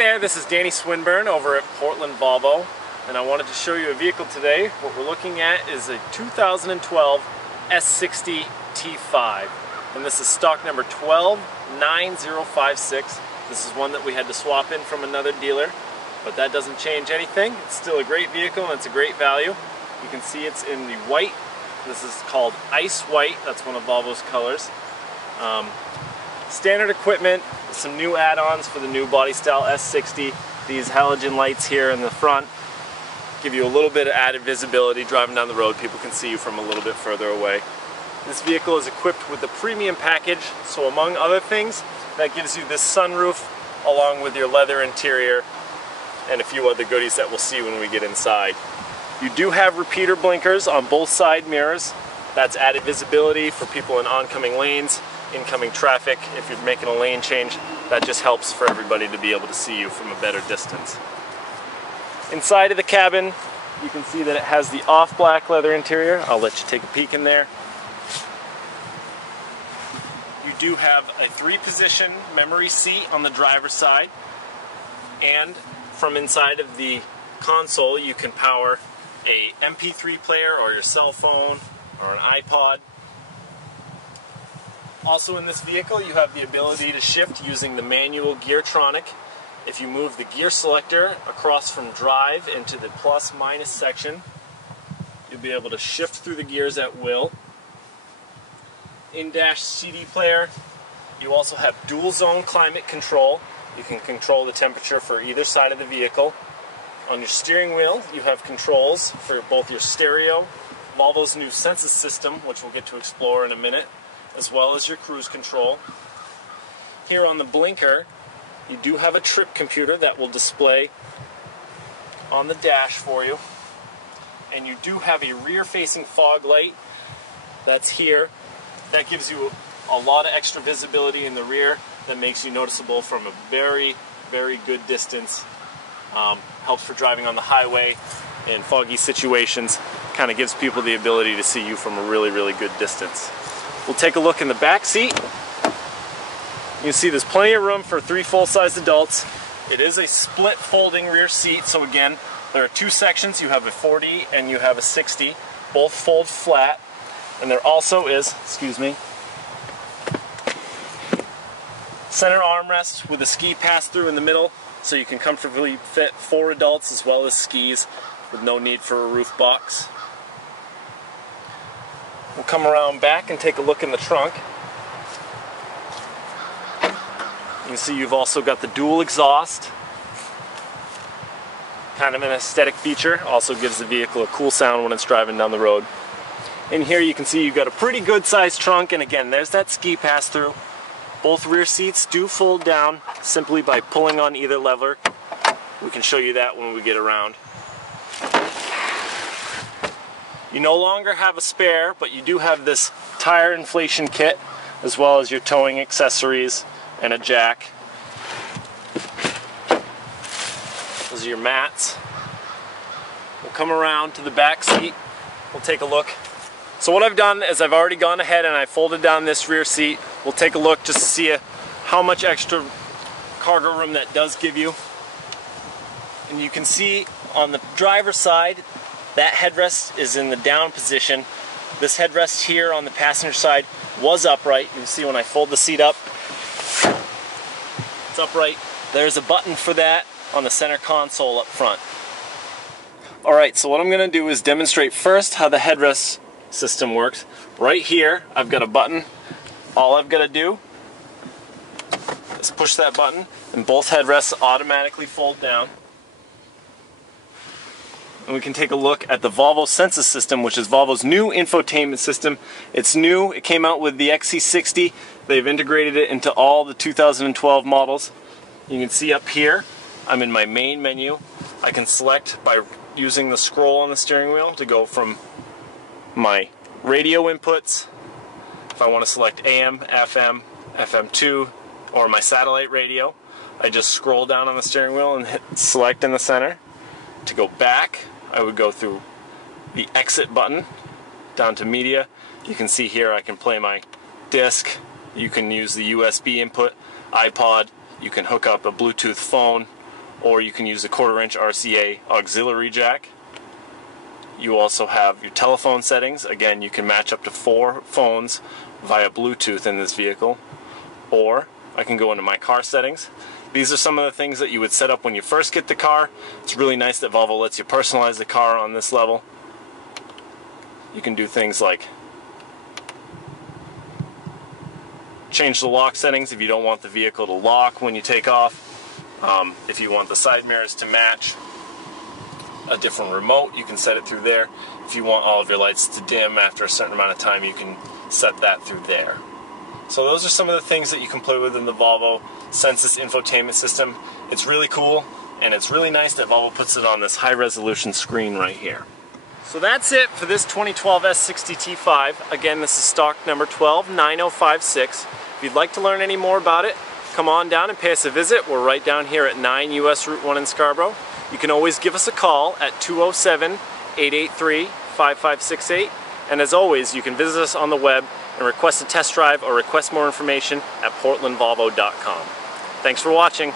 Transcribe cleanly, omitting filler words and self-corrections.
there, this is Danny Swinburne over at Portland Volvo, and I wanted to show you a vehicle today. What we're looking at is a 2012 S60 T5, and this is stock number 129056. This is one that we had to swap in from another dealer, but that doesn't change anything. It's still a great vehicle and it's a great value. You can see it's in the white. This is called Ice White. That's one of Volvo's colors. Standard equipment, some new add-ons for the new body style S60. These halogen lights here in the front give you a little bit of added visibility. Driving down the road, people can see you from a little bit further away. This vehicle is equipped with the premium package, so among other things, that gives you this sunroof along with your leather interior and a few other goodies that we'll see when we get inside. You do have repeater blinkers on both side mirrors. That's added visibility for people in oncoming lanes, incoming traffic. If you're making a lane change, that just helps for everybody to be able to see you from a better distance. Inside of the cabin, you can see that it has the off black leather interior. I'll let you take a peek in there. You do have a 3-position memory seat on the driver's side, and from inside of the console you can power a MP3 player or your cell phone or an iPod. Also in this vehicle you have the ability to shift using the manual Geartronic. If you move the gear selector across from drive into the plus minus section, you'll be able to shift through the gears at will. In-dash CD player. You also have dual zone climate control. You can control the temperature for either side of the vehicle. On your steering wheel you have controls for both your stereo, Volvo's new Sensus system, which we'll get to explore in a minute, as well as your cruise control. Here on the blinker, you do have a trip computer that will display on the dash for you. And you do have a rear-facing fog light that's here. That gives you a lot of extra visibility in the rear that makes you noticeable from a very, very good distance. Helps for driving on the highway in foggy situations. Kind of gives people the ability to see you from a really, really good distance. We'll take a look in the back seat. You can see there's plenty of room for 3 full-size adults. It is a split folding rear seat, so again, there are 2 sections. You have a 40 and you have a 60. Both fold flat. And there also is, center armrest with a ski pass-through in the middle, so you can comfortably fit 4 adults as well as skis with no need for a roof box. We'll come around back and take a look in the trunk. You can see you've also got the dual exhaust. Kind of an aesthetic feature. Also gives the vehicle a cool sound when it's driving down the road. In here you can see you've got a pretty good sized trunk, and again there's that ski pass-through. Both rear seats do fold down simply by pulling on either lever. We can show you that when we get around. You no longer have a spare, but you do have this tire inflation kit as well as your towing accessories and a jack. Those are your mats. We'll come around to the back seat. We'll take a look. So what I've done is I've already gone ahead and I folded down this rear seat. We'll take a look just to see how much extra cargo room that does give you. And you can see on the driver's side, that headrest is in the down position. This headrest here on the passenger side was upright. You can see when I fold the seat up, it's upright. There's a button for that on the center console up front. Alright, so what I'm going to do is demonstrate first how the headrest system works. Right here I've got a button. All I've got to do is push that button and both headrests automatically fold down. And we can take a look at the Volvo Sensus system, which is Volvo's new infotainment system. It's new. It came out with the XC60. They've integrated it into all the 2012 models. You can see up here I'm in my main menu. I can select by using the scroll on the steering wheel to go from my radio inputs. If I want to select AM, FM, FM2, or my satellite radio, I just scroll down on the steering wheel and hit select in the center. To go back, I would go through the exit button down to media. You can see here I can play my disc. You can use the USB input, iPod. You can hook up a Bluetooth phone or you can use a 1/4-inch RCA auxiliary jack. You also have your telephone settings. Again, you can match up to 4 phones via Bluetooth in this vehicle. Or I can go into my car settings. These are some of the things that you would set up when you first get the car. It's really nice that Volvo lets you personalize the car on this level. You can do things like change the lock settings if you don't want the vehicle to lock when you take off. If you want the side mirrors to match a different remote, you can set it through there. If you want all of your lights to dim after a certain amount of time, you can set that through there. So those are some of the things that you can play with in the Volvo Sensus infotainment system. It's really cool, and it's really nice that Volvo puts it on this high-resolution screen right here. So that's it for this 2012 S60 T5. Again, this is stock number 129056. If you'd like to learn any more about it, come on down and pay us a visit. We're right down here at 9 US Route 1 in Scarborough. You can always give us a call at 207-883-5568. And as always, you can visit us on the web and request a test drive or request more information at portlandvolvo.com. Thanks for watching.